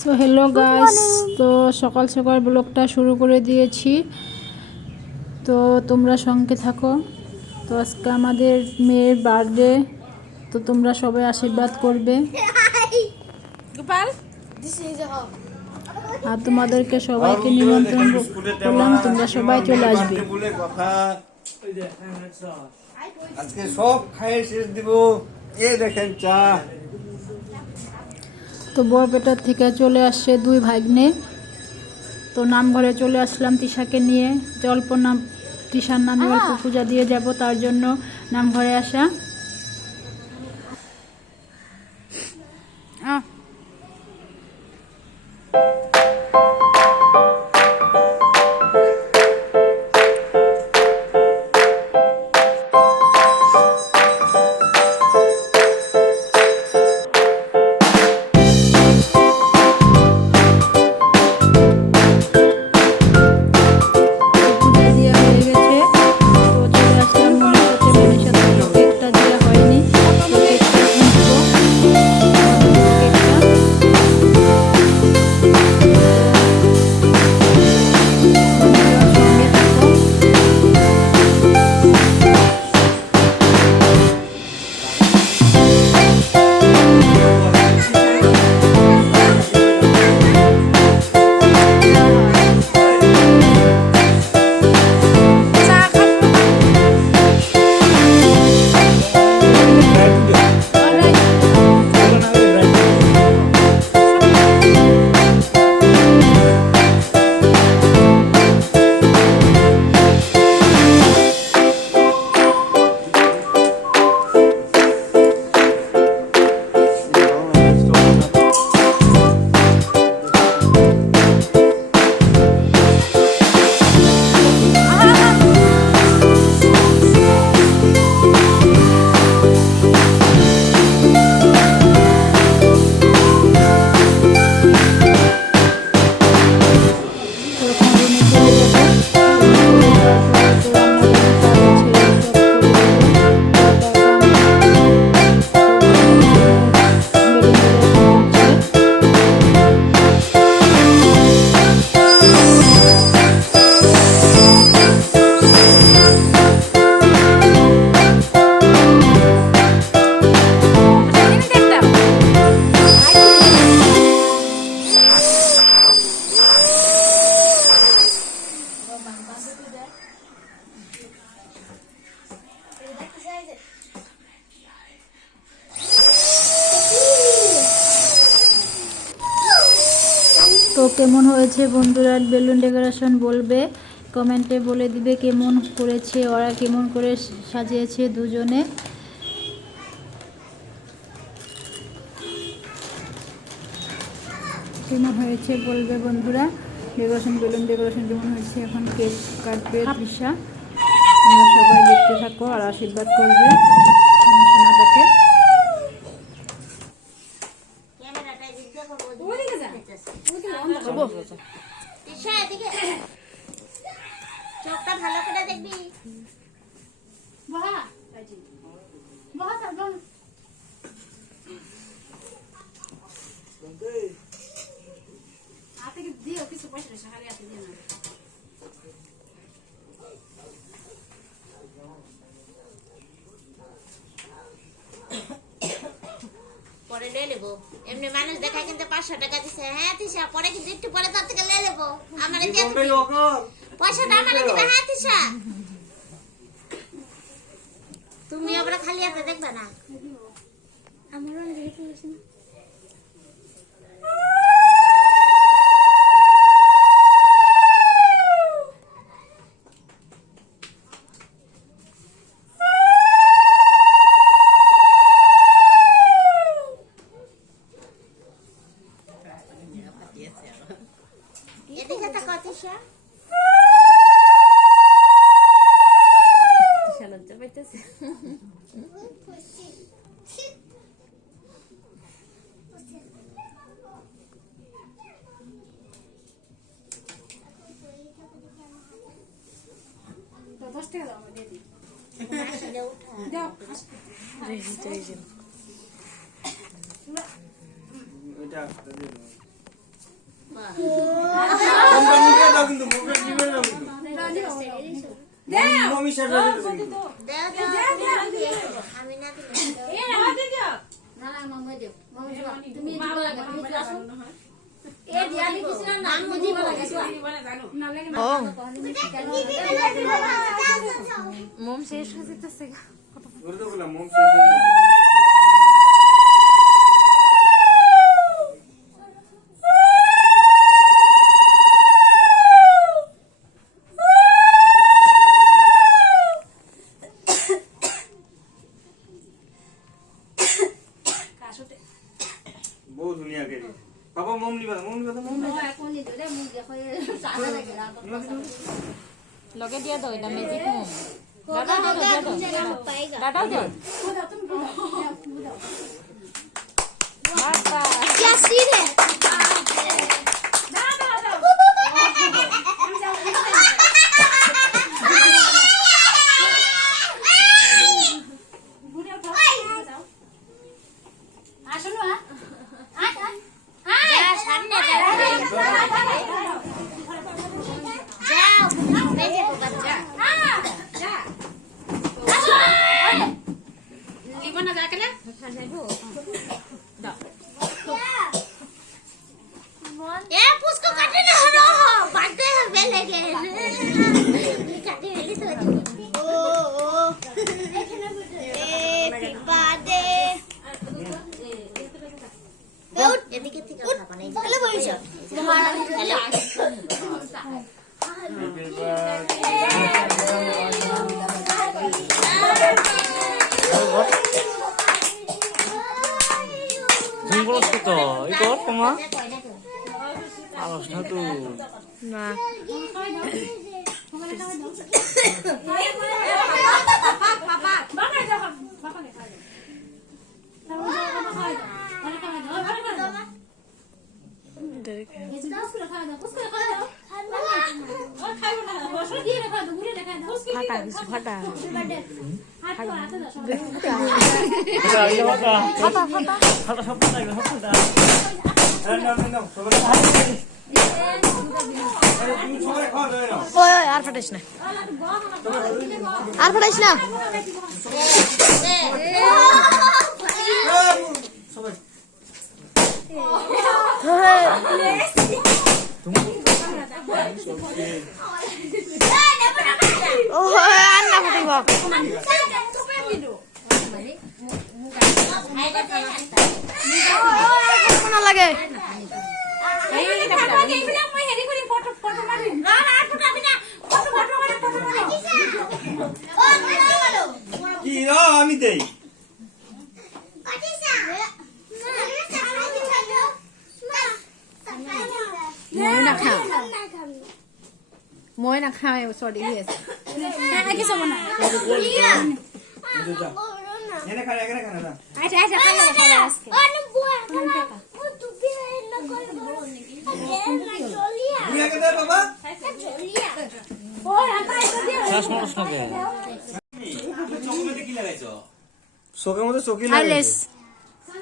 So hello guys, তো সকাল সকাল ব্লগটা শুরু করে দিয়েছি। তো তোমরা সঙ্গে থাকো। তো আজকে আমাদের মেয়ের বার্থডে, তো তোমরা সবাই আশীর্বাদ করবে গোপাল আর তোমাদেরকে সবাইকে নিমন্ত্রণ করলাম, তোমরা সবাই চলে আসবে। আজকে সব খাইয়ে শেষ দিব। এই দেখেন চা। তো বরপেটার থেকে চলে আসছে দুই ভাগ্নে। তো নামঘরে চলে আসলাম তিশাকে নিয়ে, যে অল্প নাম তিশার নামে অল্প পূজা দিয়ে যাব, তার জন্য নামঘরে আসা। তো কেমন হয়েছে বন্ধুরা বেলুন ডেকোরেশন বলবে, কমেন্টে বলে দিবে কেমন করেছে ওরা, কেমন করে সাজিয়েছে দুজনে। কেমন হয়েছে বলবে বন্ধুরা, ডেকোরেশন বেলুন ডেকোরেশন কেমন হয়েছে। এখন কেক কাটবে তৃষা, তোমরা সবাই দেখতে থাকো আর আশীর্বাদ করবে সোনাটাকে। চোখটা ভালো করে দেখবি। পরে নিয়ে নেবো, এমনি মানুষ দেখা কিন্তু 500 টাকা দিছে। হ্যাঁ তিশা, পরে কিন্তু একটু পরে তার থেকে নিয়ে নেবো। আমার পয়সাটা আমার দিবে। হ্যাঁ তিশা, তুমি আবার খালি হাতে দেখবে না। আমারও দেখে গেছি না। এদিকে তাকাও তিশা। তিশা লজ্জা পাইতেছে। তো 10 টাকা দাও, আমি দিয়ে দিই। যাও ওইটা দিয়ে দাও। মুখে নিবে দাও কিন্তু মুখে নিবে দাও কিন্তু মমি শেষ হয়ে গেছে কিন্তু আমি না মোম শেষ হয়ে যেতেছে বলে তো বললাম মম শেষ হয়ে গেছে बहुत दुनिया के पापा मोम नहीं बता मोम नहीं बता मोम লগে দিয়া দাও এটা ম্যাজিক মোম দাদা দাদা দাও বাবা क्या सीन है ये उसको काटने ना रो बांधते हैं बेले के काटने वाली तो ओ हैप्पी बर्थडे उठ এদিকে থেকে খাবা না চলে বইছো তোমার চলে 징그럽겠다. 이거 엄마? 알았어, 나도. না ফাটা কিছু ফাটা 자, 이거 봐봐. 하다 섭다, 이거 섭다. না সবাই তুমি সবাই খাওয়া যায় না ওই ওই আর ফাটাইস না আর ফাটাইস না সবাই ও আর না ফাটাইব কোন লাগে কি না আমি দেই মই না খাও মই না খাও সরি ইয়েস কিছু না এনে খায় এখানে খায় না আচ্ছা আচ্ছা খাও আজকে বুড়িয়া কে দে বাবা 샤스 먹었어, 게. চকলেটে কি লাগাইছো চোখের মধ্যে চকি আইলেস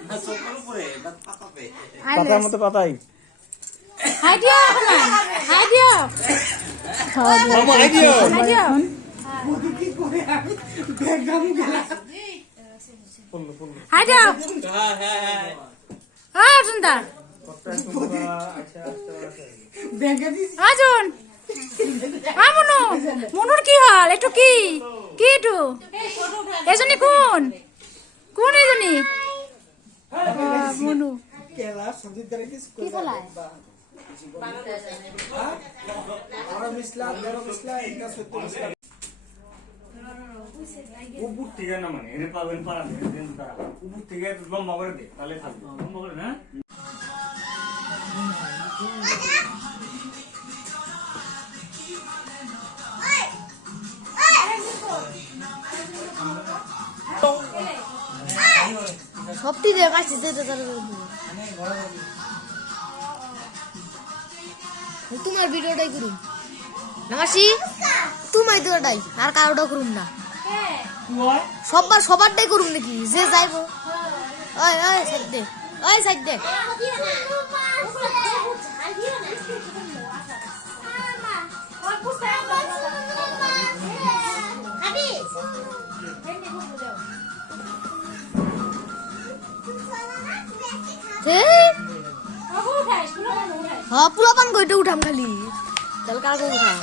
না চোখের উপরে না পাতাতে পাতার মতো পাতাই। হাই দিও হাই দিও মামা, আইডিয়া। হাই দিও হাই দিও হ্যাঁ হ্যাঁ হ্যাঁ ও সুন্দর আজুন আমনু মনুর কি হাল একটু কি কি একটু এজনী কোন কোন এজনী মনু কি খেলায় উপর থেকে না মানে এর পাবেন পারা দেন তারা উপর থেকে লম্বা করে দে তাহলে থাকবে লম্বা করে না সত্যি রে পাচ্ছি যেতে তোমার ভিডিওটাই করুন নামাসি তোমার ভিডিওটাই আর কারোটা করুন না সবারটাই করুন নাকি যে যাইবো ওই সাইড দে হ্যাঁ পোলাপান কইটা উঠাম খালি তাহলে কার কো উঠাম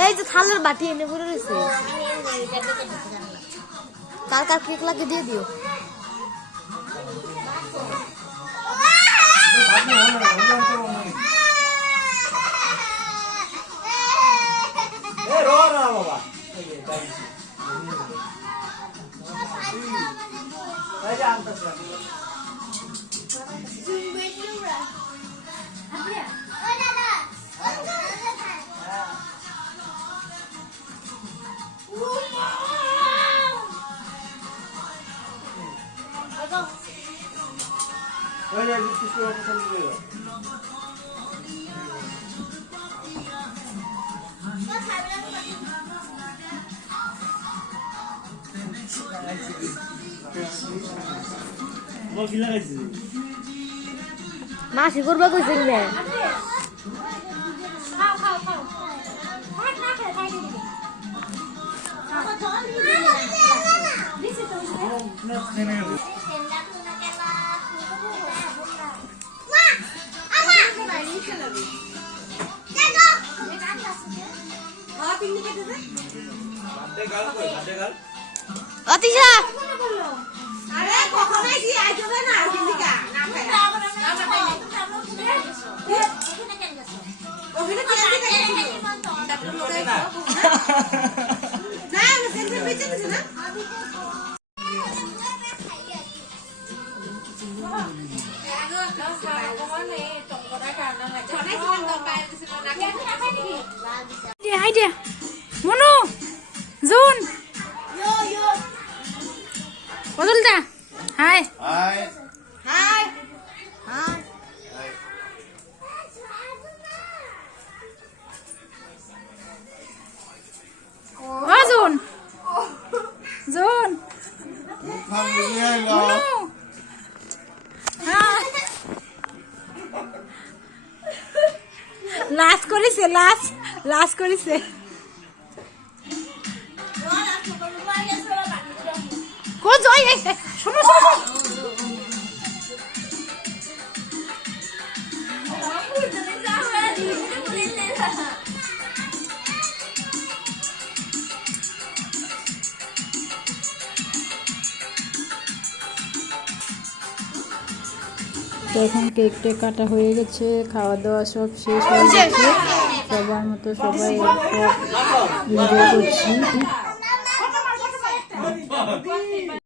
এই যে থালের বাটি এনে পড়ে রয়েছে কার কার কেক লাগে দিয়ে দিও মাসি করবা কইছিল না অতিশা আরে কখনোই কি আইতবে না হিন্দিকা না খাইরা ওখানে কি না সেন্টার বেঁচে দিছে না আইডিয়া মনু জুন বদলটা হাই হাই হাই ও জুন জুন মনু লাস্ট করেছে লাস্ট করেছে কো জয় শোনো শোনো তো এখন কেকটা কাটা হয়ে গেছে খাওয়া দাওয়া সব শেষ হয়ে গেছে সবার মতো সবাই এনজয় করছি